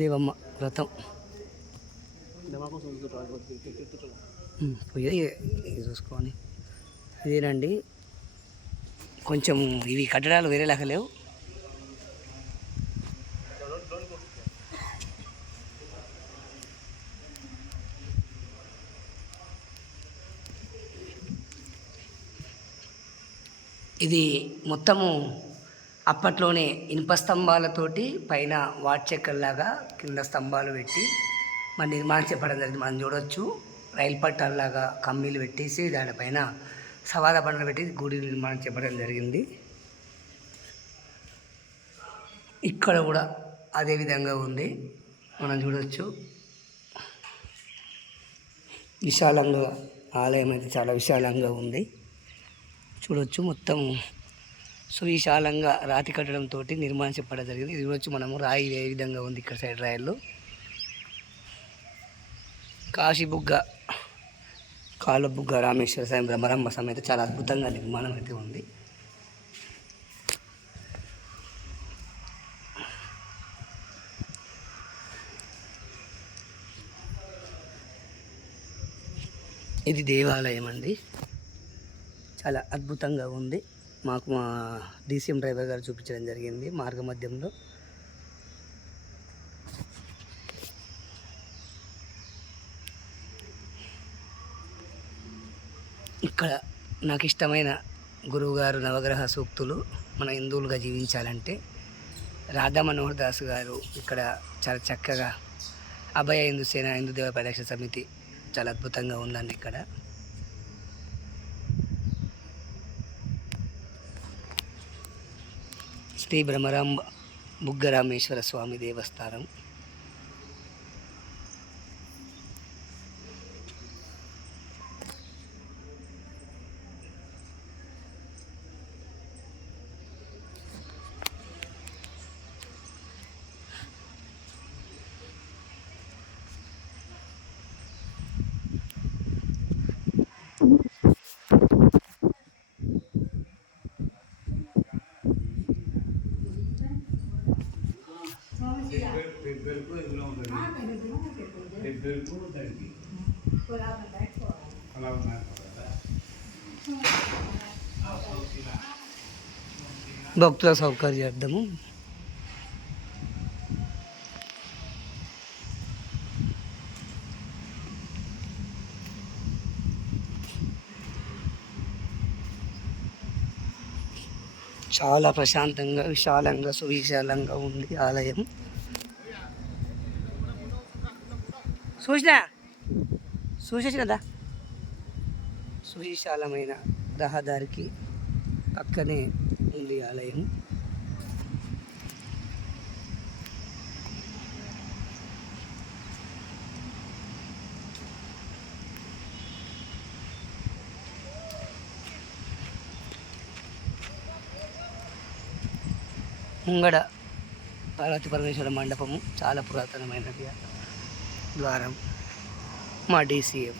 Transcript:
దేవమ్మ వ్రతం పోయి చూసుకొని ఇదేనండి. కొంచెం ఇవి కట్టడాలు వేరేలాగా లేవు. ఇది మొత్తము అప్పట్లోనే ఇనుప స్తంభాలతోటి పైన వాట్ చెక్కల్లాగా కింద స్తంభాలు పెట్టి మన నిర్మాణం చెప్పడం జరిగింది. మనం చూడవచ్చు రైలు పట్టాల్లాగా కమ్మీలు పెట్టేసి దానిపైన సవాద బండలు పెట్టి గుడి నిర్మాణం చెప్పడం జరిగింది. ఇక్కడ కూడా అదే విధంగా ఉంది, మనం చూడవచ్చు. విశాలంగా ఆలయం అయితే చాలా విశాలంగా ఉంది, చూడవచ్చు. మొత్తం సువిశాలంగా రాతి కట్టడంతో నిర్మాణం చెప్పడం జరిగింది. ఇది చూడవచ్చు మనము. రాయి ఏ విధంగా ఉంది ఇక్కడ సైడ్ రాయల్లో. కాశీబుగ్గ కాలబుగ్గ రామేశ్వర స్వామి బ్రహ్మరమ్మ సమేత చాలా అద్భుతంగా నిర్మాణం అయితే ఉంది. ఇది దేవాలయం అండి, చాలా అద్భుతంగా ఉంది. మాకు మా డీసీఎం డ్రైవర్ గారు చూపించడం జరిగింది మార్గ మధ్యంలో. ఇక్కడ నాకు ఇష్టమైన గురువుగారు నవగ్రహ సూక్తులు. మన హిందువులుగా జీవించాలంటే రాధా మనోహర్ దాస్ గారు ఇక్కడ చాలా చక్కగా అభయ హిందూ సేన హిందూ దేవ పరిరక్షణ సమితి చాలా అద్భుతంగా ఉందండి. ఇక్కడ శ్రీ బ్రహ్మరాంబ బుగ్గరామేశ్వర స్వామి దేవస్థానం. భక్తుల సౌకర్యార్థము చాలా ప్రశాంతంగా విశాలంగా సువిశాలంగా ఉంది ఆలయం. చూసేసి కదా, సువిశాలమైన రహదారికి పక్కనే ఉంది ఆలయం. ముంగడ పార్వతీ పరమేశ్వర మండపము చాలా పురాతనమైనది ద్వారం. మా డీసీఎం